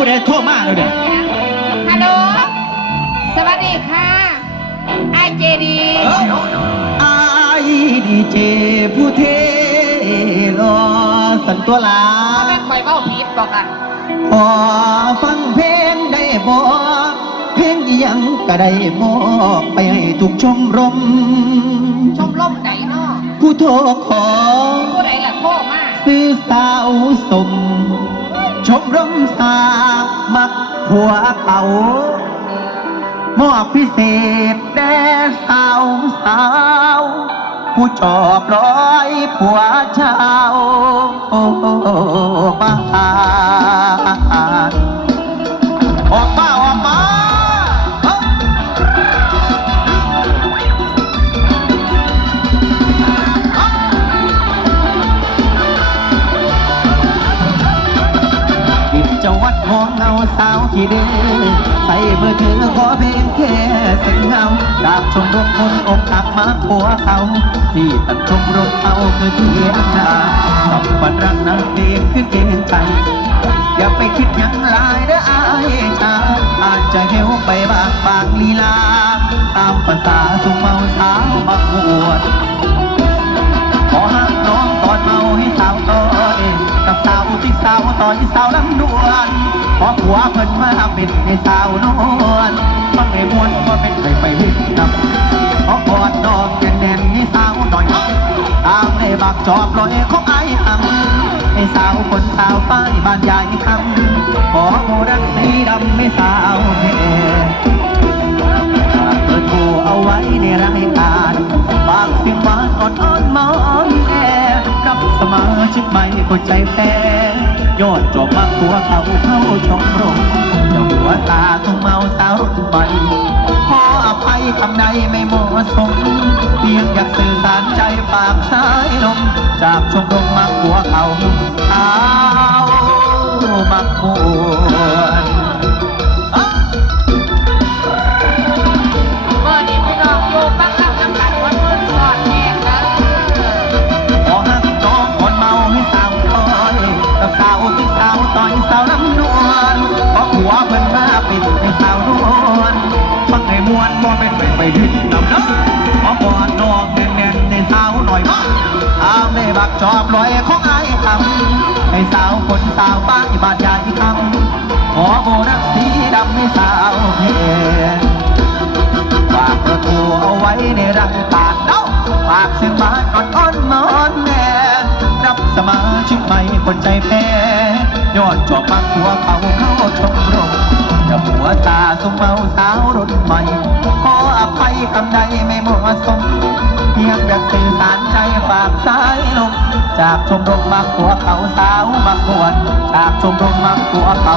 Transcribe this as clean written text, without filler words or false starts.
ผู้ใดโทรมาเลยเนี่ยฮัลโหลสวัสดีค่ะไอเจดีไอดีเจผู้เทรอสันตัวลาแม่งคอยเบ้าผิดบอกกันขอฟังเพลงได้บอกเพลงยังก็ได้มอบไปให้ทุกชมรมไหนเนาะผู้โทรขอผู้ใดล่ะโทรมาซื้อสาวสมชมรมสามักผัวเขามอบพิเศษแด่สาวผู้จอบร้อยผัวชาวบ้านออกมาจะวัดของเงาสาวที่เด้ใส่เบอร์ถือขอเพลงแค่เสียงเงาจากชมรมคนอกหักมาผัวเขาที่ตั้งชมรมเอาคือที่เลี้ยงนาสัมปันรักนางเองคือเกณฑ์ใจอย่าไปคิดยังลายเด้ออายชาอาจจะเหี่ยวไปบางลีลาตามภาษาสุเมาสาวบางหัวขอหักน้องตอนเมาให้สาวต่อยกับสาวที่สาวต่อยสาวลำดวนขอผัวเพิ่นมาเป็นให้สาวนวลฟังให้มวนก็เป็นไปวิ่งนำขอกอดดอกแน่นๆให้สาวหน่อยตามในบักจอบลอยของไอ้หำให้สาวคนสาวป้ายบ้านใหญ่คำขอโมรักสีดำให้สาวเพเปิดโทรเอาไว้ในรายการฝากเสียงหวานอ่อนมอนแอกับสมาชิกใหม่คนใจแพ้ยอดจบมาตัวเขาเข้าชมรมเจ้าหัวตาต้องเมาสาวรุ่นใหม่ขออภัยคำใดไม่เหมาะสมเพียงอยากสื่อสารใจฝากสายลมจากชมรมมาหัวเขาเอามาควรสาวที่สาวต่อยสาวลำนวลเพราะหัวเพิ่นมาปิดให้สาวนวลฟังให้มวนบ่เป็นไปดิ้นนำเนาะเพราะก่อนนอกแน่นๆในสาวหน่อยมาตามในบักจอบลอยของไอ้คำให้สาวคนสาวบ้านบ้านใหญ่คำขอโบนัสสีดำให้สาวเพฝากประตูเอาไว้ในรังตาเนาะฝากเสียงบ้านอ่อนๆนอนแน่รับสมาชิกใหม่คนใจแพ้ยอดจอบมาหัวเขาเข้าชมรมจะหัวตาสมเมาสาวรุ่นใหม่ขออภัยคำใดไม่เหมาะสมเพียงอยากสื่อสารใจฝากสายลมจากชมรมมาหัวเขาสาวมาขวดจากชมรมมาหัวเขา